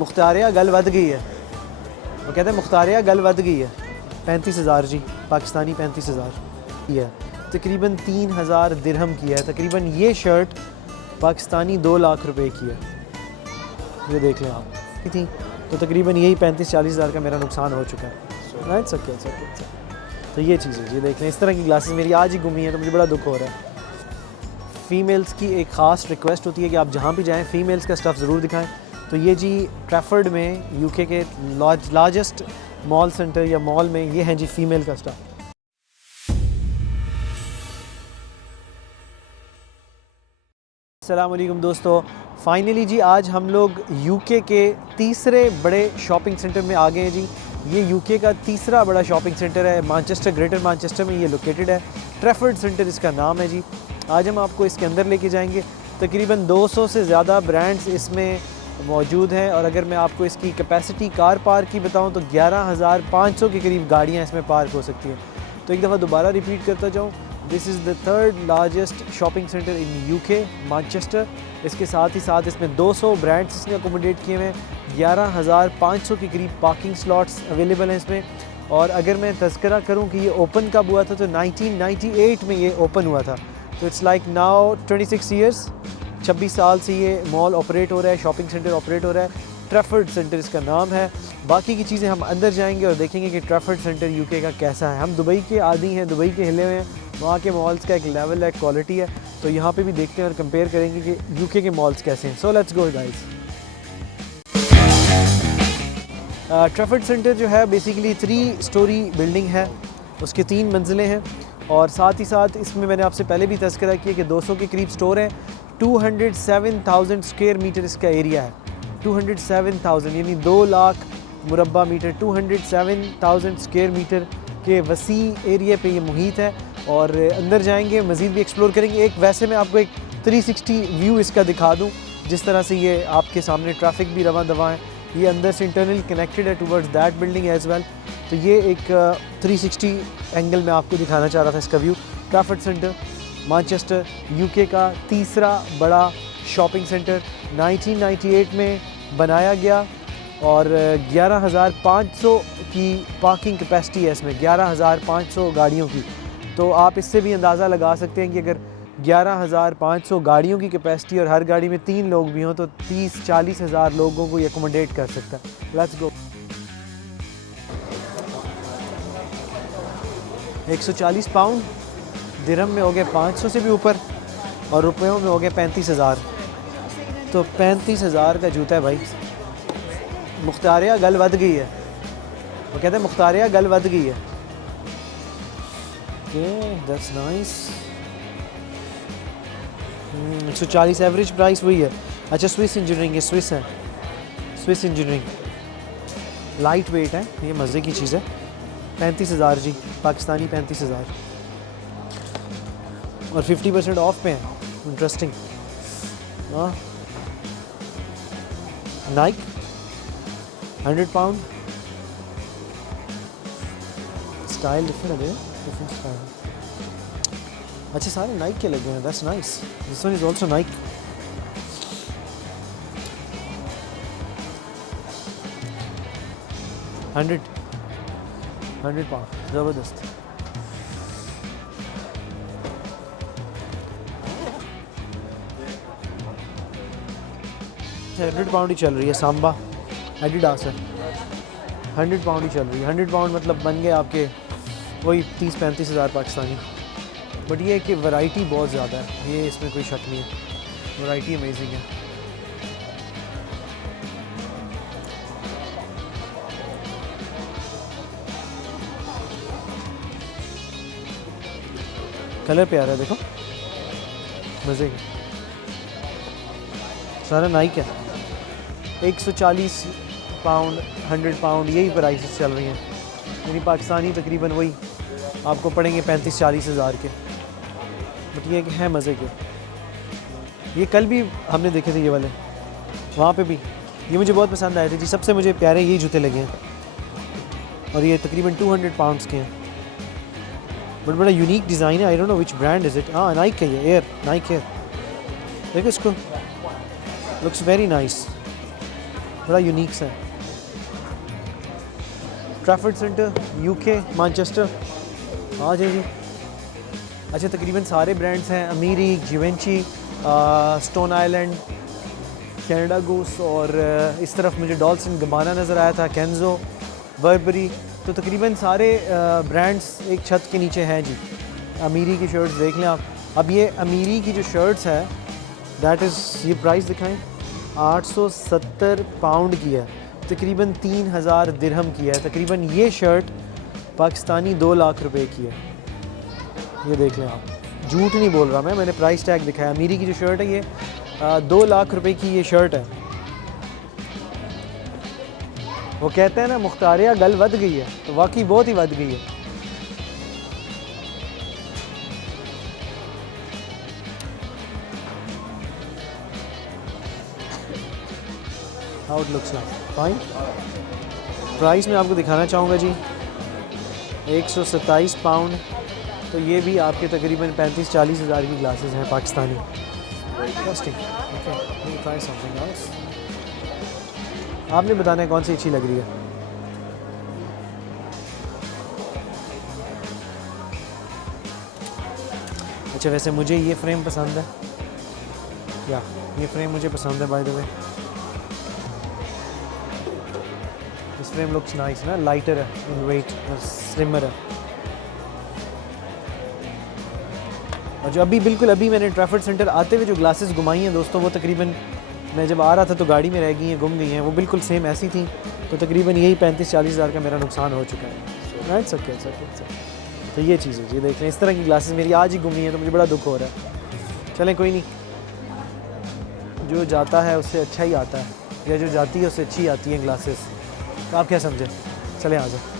मुख्तारिया गल वध गई है, वो कहते हैं मुख्तारिया गल वध गई है। 35,000 जी, पाकिस्तानी 35,000 है, तकरीबन 3,000 दिरहम की है। तकरीबन ये शर्ट पाकिस्तानी 2 लाख रुपए की है, ये देख लें आप थी। तो तकरीबन यही 35-40 हज़ार का मेरा नुकसान हो चुका है। राइट सके तो ये चीज़ है, ये देख लें। इस तरह की ग्लासेस मेरी आज ही गुमी है, तो मुझे बड़ा दुख हो रहा है। फ़ीमेल्स की एक ख़ास रिक्वेस्ट होती है कि आप जहाँ भी जाएँ फ़ीमेल्स का स्टफ़ ज़रूर दिखाएं। तो ये जी ट्रैफर्ड में यूके के लार्जेस्ट मॉल सेंटर या मॉल में ये है जी फ़ीमेल का स्टफ़। अस्सलाम वालेकुम दोस्तों, फाइनली जी आज हम लोग यूके के तीसरे बड़े शॉपिंग सेंटर में आ गए हैं जी। ये यूके का तीसरा बड़ा शॉपिंग सेंटर है, मैनचेस्टर, ग्रेटर मैनचेस्टर में ये लोकेटेड है। ट्रैफर्ड सेंटर इसका नाम है जी। आज हम आपको इसके अंदर लेके जाएंगे। तकरीबन 200 से ज़्यादा ब्रांड्स इसमें मौजूद हैं, और अगर मैं आपको इसकी कैपेसिटी कार पार्क की बताऊं तो 11,500 के करीब गाड़ियां इसमें पार्क हो सकती हैं। तो एक दफ़ा दोबारा रिपीट करता जाऊं, this is the third largest shopping centre in UK, Manchester. इसके साथ ही साथ इसमें 200 ब्रांड्स इसने अकोमोडेट किए हुए हैं। 11,500 के करीब पार्किंग स्लॉट्स अवेलेबल हैं इसमें। और अगर मैं तज़किरा करूं कि ये ओपन कब हुआ था, तो 1998 में ये ओपन हुआ था। तो इट्स लाइक नाउ 26 ईयर्स, 26 साल से ये मॉल ऑपरेट हो रहा है, शॉपिंग सेंटर ऑपरेट हो रहा है। ट्रैफर्ड सेंटर इसका नाम है। बाकी की चीज़ें हम अंदर जाएंगे और देखेंगे कि ट्रैफर्ड सेंटर यूके का कैसा है। हम दुबई के आदी हैं, दुबई के हिले हुए हैं, वहाँ के मॉल्स का एक लेवल है, क्वालिटी है। तो यहाँ पे भी देखते हैं और कंपेयर करेंगे कि यूके के मॉल्स कैसे हैं। So let's go guys. Trafford centre जो है बेसिकली 3 स्टोरी बिल्डिंग है, उसके 3 मंजिलें हैं। और साथ ही साथ इसमें मैंने आपसे पहले भी तज़किरा किया कि 200 के करीब स्टोर हैं। 207,000 स्क्वायर मीटर इसका एरिया है। 207,000 यानी 2 लाख मुरब्बा मीटर। 207,000 स्क्वायर मीटर के वसी एरिया पे ये मुहित है। और अंदर जाएंगे, मज़ीद भी एक्सप्लोर करेंगे। एक वैसे मैं आपको एक 360 व्यू इसका दिखा दूँ, जिस तरह से ये आपके सामने ट्रैफिक भी रवां दवा है। ये अंदर से इंटरनल कनेक्टेड है towards that building as well. तो ये एक 360 एंगल में आपको दिखाना चाह रहा था इसका view. Trafford centre Manchester, UK का तीसरा बड़ा शॉपिंग सेंटर, 1998 में बनाया गया। और 11,500 की पार्किंग कैपेसिटी है इसमें, 11,500 गाड़ियों की। तो आप इससे भी अंदाज़ा लगा सकते हैं कि अगर 11,500 गाड़ियों की कैपेसिटी और हर गाड़ी में 3 लोग भी हों तो 30-40 हज़ार लोगों को ये अकोमोडेट कर सकता है। Let's go. 140 पाउंड दिरहम में हो गए 500 से भी ऊपर, और रुपयों में हो गए 35,000। तो 35,000 का जूता है भाई। मुख्तारिया गल वध गई है, वो कहते हैं मुख्तारिया गल वध गई है। That's nice. 140 एवरेज प्राइस वही है। अच्छा, स्विस इंजीनियरिंग है, स्विस है, स्विस इंजीनियरिंग, लाइट वेट है, ये मज़े की चीज़ है। 35,000 जी, पाकिस्तानी 35,000 और 50% ऑफ पे है। इंटरेस्टिंग। हाँ, नाइक 100 पाउंड, स्टाइल डिफरेंट है, डिफरेंट स्टाइल। अच्छा, सारे नाइक के लगे हैं, that's nice. This one is also Naik. Hundred pound, ज़बरदस्त। £100 ही चल रही है। सांबा एडिडास है, 100 पाउंड ही चल रही है। 100 पाउंड मतलब बन गए आपके वही 30-35 हज़ार पाकिस्तानी। बट ये है कि वैरायटी बहुत ज़्यादा है, ये इसमें कोई शक नहीं है, वैरायटी अमेजिंग है। कलर प्यारा है, देखो मज़े का। सारा नाइक है। 140 पाउंड, 100 पाउंड, यही प्राइसेस चल रही हैं। यानी पाकिस्तानी तकरीबन वही आपको पड़ेंगे 35-40 हज़ार के। बट ये कि है मज़े के। ये कल भी हमने देखे थे ये वाले, वहाँ पे भी ये मुझे बहुत पसंद आए थे जी। सबसे मुझे प्यारे यही जूते लगे हैं, और ये तकरीबन 200 पाउंड्स के हैं। बट बड़ा यूनिक डिज़ाइन है। I don't know which brand is it. हाँ, नाइक है ये, एयर नाइक है। देखो इसको, लुक्स वेरी नाइस। बड़ा यूनिक सा है। ट्रैफर्ड सेंटर यूके मैनचेस्टर आ जाए जी। अच्छा तकरीबन सारे ब्रांड्स हैं, अमीरी, जिवेंची, स्टोन आइलैंड, कनाडा गूस और इस तरफ मुझे डॉल्सन गबाना नज़र आया था, केंजो, बर्बरी। तो तकरीबन सारे ब्रांड्स एक छत के नीचे हैं जी। अमीरी की शर्ट्स देख लें आप। अब ये अमीरी की जो शर्ट्स है दैट इज़, ये प्राइस दिखाएं, 870 पाउंड की है, तकरीबन 3000 दिरहम की है। तकरीबन ये शर्ट पाकिस्तानी 2 लाख रुपए की है। ये देख लें आप, झूठ नहीं बोल रहा मैंने प्राइस टैग दिखाया। अमीरी की जो शर्ट है ये 2 लाख रुपए की ये शर्ट है। वो कहते हैं ना मुख्तारिया गल वध गई है, तो वाकई बहुत ही वध गई है। How it looks like, fine. Price मैं आपको दिखाना चाहूँगा जी, 127 पाउंड। तो ये भी आपके तकरीबन 35-40 हज़ार की ग्लासेस हैं Pakistani. Interesting. Okay, try something else. आपने बताना है कौन सी अच्छी लग रही है। अच्छा वैसे मुझे ये फ्रेम पसंद है, या ये फ्रेम मुझे पसंद है by the way. This frame looks nice ना, लाइटर है इन वेट और स्लिमर है। और जो अभी मैंने ट्रैफर्ड सेंटर आते हुए जो ग्लासेस घुमाई हैं दोस्तों, वो तकरीबन मैं जब आ रहा था तो गाड़ी में रह गई हैं, गुम गई हैं। वो बिल्कुल सेम ऐसी थी, तो तकरीबन यही 35-40 हज़ार का मेरा नुकसान हो चुका है। Right sir. तो ये चीज़ है जी, देख लें इस तरह की ग्लासेस मेरी आज ही गुमी हैं, तो मुझे बड़ा दुख हो रहा है। चलें कोई नहीं, जो जाता है उससे अच्छा ही आता है, या जो जाती है उससे अच्छी आती हैं ग्लासेस। तो आप क्या समझें? चलें आ जाए।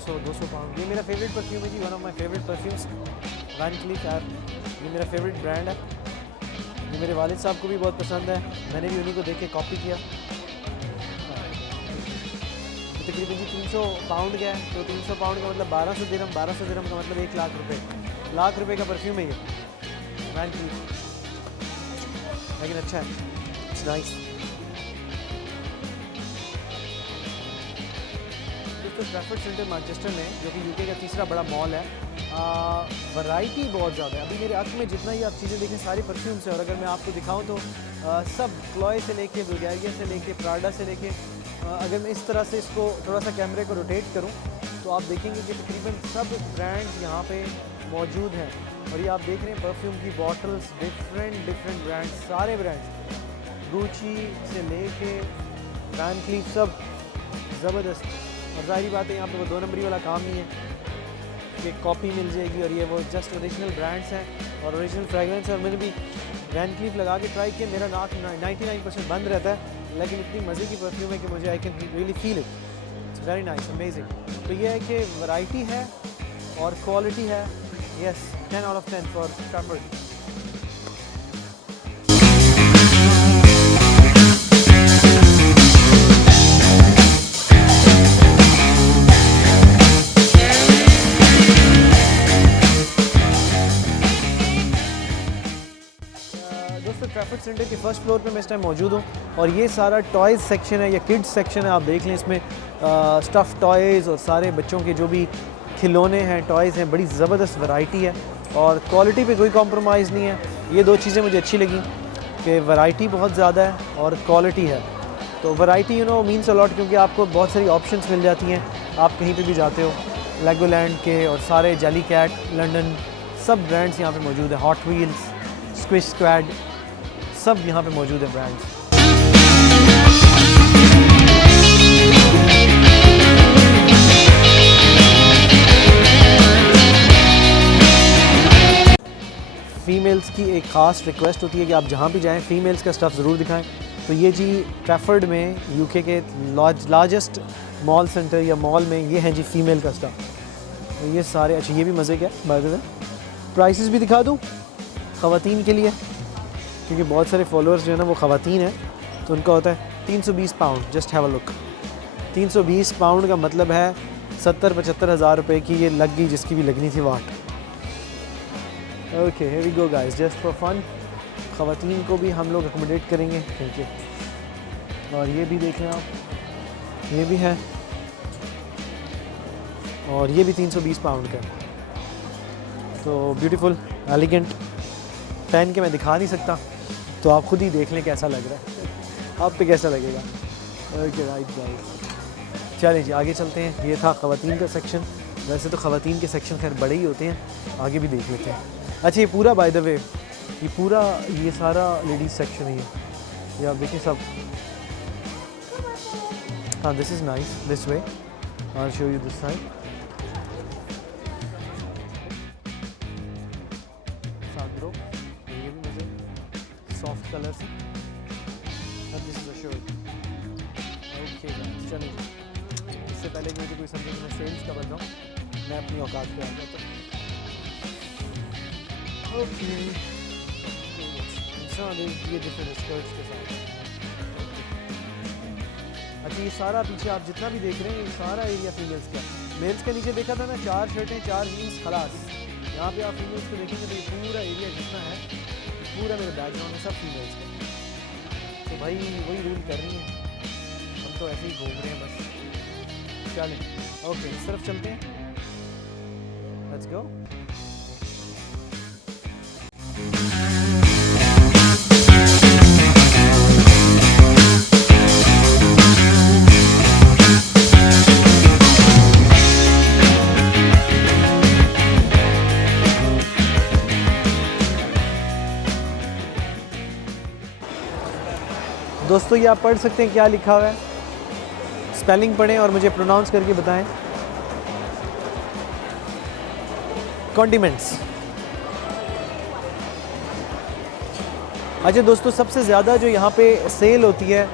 $200 पाउंड। ये मेरा फेवरेट परफ्यूम है जी, one of my favourite perfumes, Van Cleef यार। ये मेरा फेवरेट ब्रांड है। ये मेरे वालिद साहब को भी बहुत पसंद है, मैंने भी उन्हीं को देख के कॉपी किया। तकरीबन जी 300 पाउंड का है, तो 300 पाउंड का मतलब 1200 दिरहम, 1200 दिरहम का मतलब 1 लाख रुपए। लाख रुपए का परफ्यूम है ये वैन क्लीफ, लेकिन अच्छा है, it's nice. Trafford centre Manchester में, जो कि यूके का तीसरा बड़ा मॉल है, वैरायटी बहुत ज़्यादा है। अभी मेरे आँख में जितना ही आप चीज़ें देखें सारी परफ्यूम्स है। और अगर मैं आपको दिखाऊं तो सब क्लॉय से लेके, बुल्गारिया से लेके, प्राडा से लेके, अगर मैं इस तरह से इसको थोड़ा सा कैमरे को रोटेट करूं तो आप देखेंगे कि तकरीबन सब ब्रांड्स यहाँ पे मौजूद हैं। और ये आप देख रहे हैं परफ्यूम की बॉटल्स, डिफरेंट ब्रांड्स, सारे ब्रांड्स, गुची से लेके वैन क्लीफ, सब ज़बरदस्त। और ज़ाहिरी बात है यहाँ पे वो 2 नंबरी वाला काम नहीं है कि कॉपी मिल जाएगी, और ये वो जस्ट ओरिजिनल ब्रांड्स हैं और ओरिजिनल फ्रेगरेंस है। और मैंने भी वैन क्लीफ लगा के ट्राई किया, मेरा नाक 99% बंद रहता है, लेकिन इतनी मज़े की परफ्यूम है कि मुझे I can really feel it, it's very nice, amazing. तो ये है कि वैरायटी है और क्वालिटी है। Yes, 10 out of 10 for Trafford. Trafford centre के फर्स्ट फ्लोर पे मैं इस टाइम मौजूद हूँ, और ये सारा टॉयज़ सेक्शन है या किड्स सेक्शन है। आप देख लें इसमें स्टफ़ टॉयज़ और सारे बच्चों के जो भी खिलौने हैं, टॉयज़ हैं, बड़ी ज़बरदस्त वैरायटी है और क्वालिटी पे कोई कॉम्प्रोमाइज़ नहीं है। ये 2 चीज़ें मुझे अच्छी लगी कि वैरायटी बहुत ज़्यादा है और क्वालिटी है। तो variety you know means a lot, क्योंकि आपको बहुत सारी ऑप्शंस मिल जाती हैं, आप कहीं पे भी जाते हो। लेगोलैंड के और सारे जेली कैट, लंदन, सब ब्रांड्स यहाँ पे मौजूद है। हॉट व्हील्स, स्क्विश स्क्वाड, सब यहाँ पे मौजूद है ब्रांड्स। फ़ीमेल्स की एक ख़ास रिक्वेस्ट होती है कि आप जहाँ भी जाएं फ़ीमेल्स का स्टफ़ ज़रूर दिखाएं। तो ये जी ट्रैफर्ड में यूके के लार्जेस्ट मॉल सेंटर या मॉल में, ये है जी फीमेल का स्टॉक। तो ये सारे, अच्छा ये भी मज़े का बाय द वे। प्राइसेस भी दिखा दूँ ख़वातीन के लिए, क्योंकि बहुत सारे फॉलोअर्स जो है ना वो ख़वातीन हैं, तो उनका होता है 320 pound. Just have a look, 320 pound का मतलब है 70-75 हज़ार रुपये की ये लग गई, जिसकी भी लगनी थी वाट। Okay here we go guys, just for fun. ख़वातीन को भी हम लोग अकोमोडेट करेंगे, थैंक यू। और ये भी देखें आप, ये भी है, और ये भी 320 पाउंड का। तो ब्यूटीफुल एलिगेंट, पहन के मैं दिखा नहीं सकता, तो आप खुद ही देख लें कैसा लग रहा है, आप पे कैसा लगेगा। ओके राइट गाइस, चलें जी आगे चलते हैं। ये था ख़वातीन का सेक्शन। वैसे तो ख़वातीन के सेक्शन खैर बड़े ही होते हैं, आगे भी देख लेते हैं। अच्छा ये पूरा बाय द वे, ये पूरा ये सारा लेडीज़ सेक्शन ही है, ये आप देखिए सब। हाँ this is nice, this way I show you this side. सागरो, ये भी मुझे सॉफ्ट कलर से, और this is a shirt. Okay चलिए, इससे पहले कि मुझे कोई समझे कि मैं सेल्स का बन रहा हूँ, मैं अपनी औकात पे आ जाता हूँ। ओके ये डिफरेंट स्कर्ट्स के साथ। अच्छा ये सारा पीछे आप जितना भी देख रहे हैं, ये सारा एरिया फीमेल्स का। मेल्स के नीचे देखा था ना 4 शर्टें 4 जीन्स खलास। यहाँ पे आप फीमेल्स को देखेंगे तो ये पूरा एरिया जितना है, पूरा मेरे बैकग्राउंड में सब फीमेल्स का। तो भाई वही रूल कर रही हैं, हम तो ऐसे ही घूम रहे हैं बस। चलें ओके इस तरफ चलते हैं, लेट्स गो। दोस्तों ये आप पढ़ सकते हैं क्या लिखा हुआ है, स्पेलिंग पढ़ें और मुझे प्रोनाउंस करके बताएं। कॉन्डिमेंट्स। अच्छा दोस्तों सबसे ज़्यादा जो यहाँ पे सेल होती है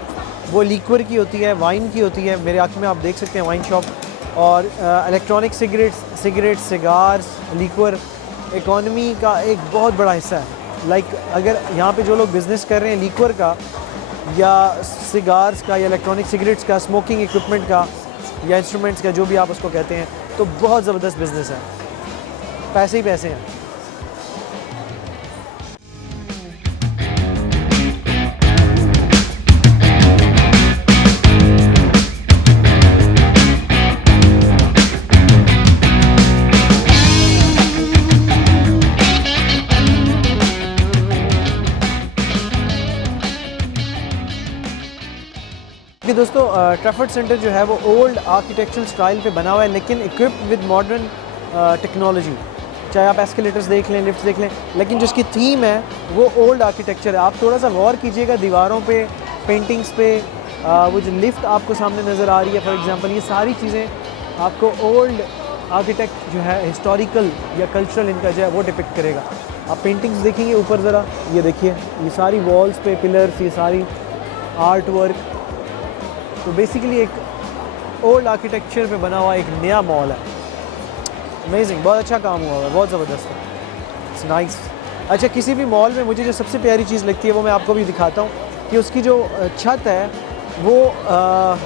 वो लिक्वर की होती है, वाइन की होती है। मेरे आँख में आप देख सकते हैं वाइन शॉप, और electronic cigarettes, cigars, liquor economy का एक बहुत बड़ा हिस्सा है। लाइक अगर यहाँ पे जो लोग बिज़नेस कर रहे हैं लिक्वर का या सिगार्स का या इलेक्ट्रॉनिक सिगरेट्स का, स्मोकिंग इक्विपमेंट का या इंस्ट्रूमेंट्स का, जो भी आप उसको कहते हैं, तो बहुत ज़बरदस्त बिज़नेस है, पैसे ही पैसे हैं। कि दोस्तों ट्रैफर्ड सेंटर जो है वो ओल्ड आर्किटेक्चरल स्टाइल पे बना हुआ है, लेकिन इक्विप्ड विद मॉडर्न टेक्नोलॉजी। चाहे आप एस्केलेटर्स देख लें, लिफ्ट्स देख लें, लेकिन जिसकी थीम है वो ओल्ड आर्किटेक्चर है। आप थोड़ा सा गौर कीजिएगा दीवारों पे, पेंटिंग्स पे, वो जो लिफ्ट आपको सामने नज़र आ रही है फॉर एग्जांपल, ये सारी चीज़ें आपको ओल्ड आर्किटेक्ट जो है हिस्टोरिकल या कल्चरल इनका जो है वो डिपिक्ट करेगा। आप पेंटिंग्स देखेंगे ऊपर ज़रा, ये देखिए ये सारी वॉल्स पे पिलर्स, ये सारी आर्ट वर्क। तो बेसिकली एक ओल्ड आर्किटेक्चर पे बना हुआ एक नया मॉल है। अमेजिंग, बहुत अच्छा काम हुआ है, बहुत ज़बरदस्त है, इट्स नाइस। अच्छा किसी भी मॉल में मुझे जो सबसे प्यारी चीज़ लगती है वो मैं आपको भी दिखाता हूँ, कि उसकी जो छत है वो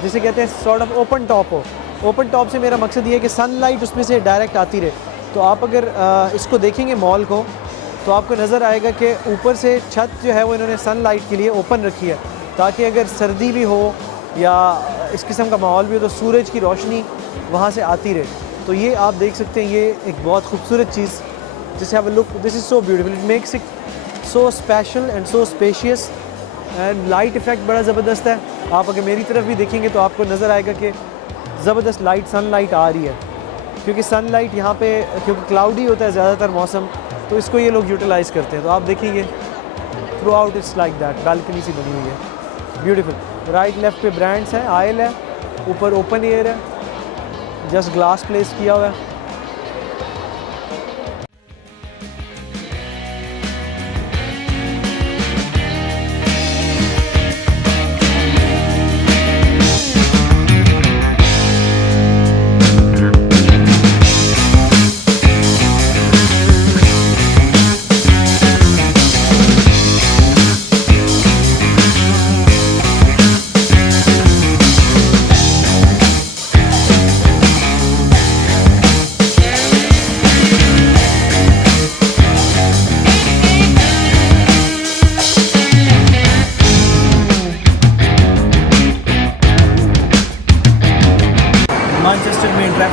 जिसे कहते हैं सॉर्ट ऑफ ओपन टॉप हो। ओपन टॉप से मेरा मकसद ये है कि सनलाइट उसमें से डायरेक्ट आती रहे। तो आप अगर इसको देखेंगे मॉल को, तो आपको नज़र आएगा कि ऊपर से छत जो है वो इन्होंने सनलाइट के लिए ओपन रखी है, ताकि अगर सर्दी भी हो या इस किस्म का माहौल भी हो तो सूरज की रोशनी वहाँ से आती रहे। तो ये आप देख सकते हैं, ये एक बहुत खूबसूरत चीज़, जिसे have a look, this is so beautiful, it makes it so special and so spacious, and light effect बड़ा ज़बरदस्त है। आप अगर मेरी तरफ भी देखेंगे तो आपको नज़र आएगा कि ज़बरदस्त लाइट, सनलाइट आ रही है, क्योंकि सनलाइट यहाँ पे, क्योंकि क्लाउडी होता है ज़्यादातर मौसम, तो इसको ये लोग यूटिलाइज़ करते हैं। तो आप देखेंगे throughout it's like that, balcony सी बनी हुई है, ब्यूटीफुल। राइट लेफ्ट पे ब्रांड्स हैं, आयल है, ऊपर ओपन एयर है, जस्ट ग्लास प्लेस किया हुआ है।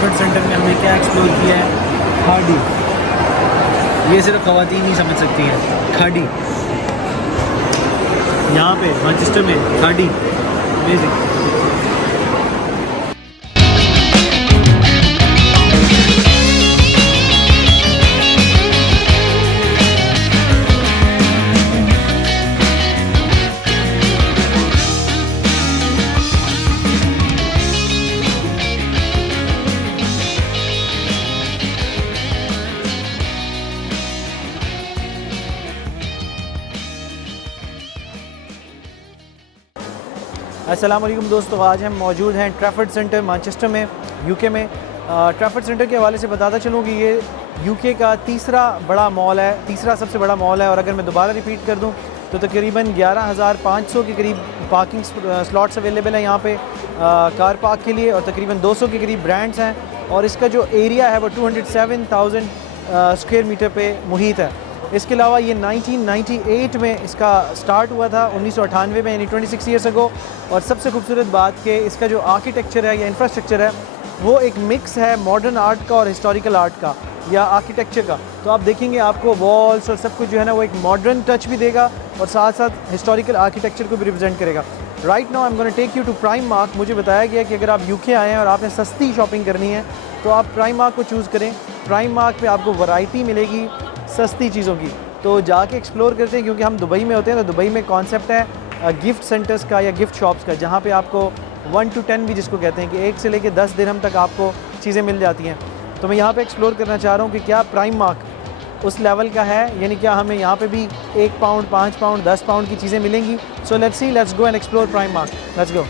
ट्रैफर्ड सेंटर में हमने क्या एक्सप्लोर किया है, खाड़ी। ये सिर्फ ख़वातीन ही समझ सकती हैं, खाड़ी। यहाँ पे मैनचेस्टर में खाड़ी, अमेजिंग। अस्सलाम वालेकुम दोस्तों, आज हम मौजूद हैं ट्रैफर्ड सेंटर मैनचेस्टर में, यूके में। ट्रैफर्ड सेंटर के हवाले से बताता चलूँ कि ये यूके का तीसरा बड़ा मॉल है, तीसरा सबसे बड़ा मॉल है। और अगर मैं दोबारा रिपीट कर दूँ तो तकरीबन 11,500 के करीब पार्किंग स्लॉट्स अवेलेबल हैं यहाँ पे कार पार्क के लिए, और तकरीबन 200 के करीब ब्रांड्स हैं। और इसका जो एरिया है वो 207,000 स्क्वायर मीटर पे मुहित है। इसके अलावा ये 1998 में इसका स्टार्ट हुआ था, 1998 में, यानी 26 ईयर्स अगो। और सबसे खूबसूरत बात कि इसका जो आर्किटेक्चर है या इंफ्रास्ट्रक्चर है वो एक मिक्स है मॉडर्न आर्ट का और हिस्टोरिकल आर्ट का या आर्किटेक्चर का। तो आप देखेंगे आपको वॉल्स और सब कुछ जो है ना वो एक मॉडर्न टच भी देगा और साथ साथ हिस्टोरिकल आर्किटेक्चर को भी रिप्रेजेंट करेगा। Right now I am gonna take you to prime mark. मुझे बताया गया कि अगर आप यूके आए हैं और आपने सस्ती शॉपिंग करनी है तो आप प्राइम मार्क को चूज़ करें। प्राइम मार्क पे आपको वैरायटी मिलेगी सस्ती चीज़ों की। तो जाके एक्सप्लोर करते हैं, क्योंकि हम दुबई में होते हैं तो दुबई में कॉन्सेप्ट है गिफ्ट सेंटर्स का या गिफ्ट शॉप्स का, जहाँ पे आपको 1 to 10 भी जिसको कहते हैं कि 1 से लेकर 10 दिरहम तक आपको चीज़ें मिल जाती हैं। तो मैं यहाँ पे एक्सप्लोर करना चाह रहा हूँ कि क्या प्राइम मार्क उस लेवल का है, यानी क्या हमें यहाँ पे भी 1 पाउंड, 5 पाउंड, 10 पाउंड की चीज़ें मिलेंगी। So let's see, let's go and explore prime mark, let's go.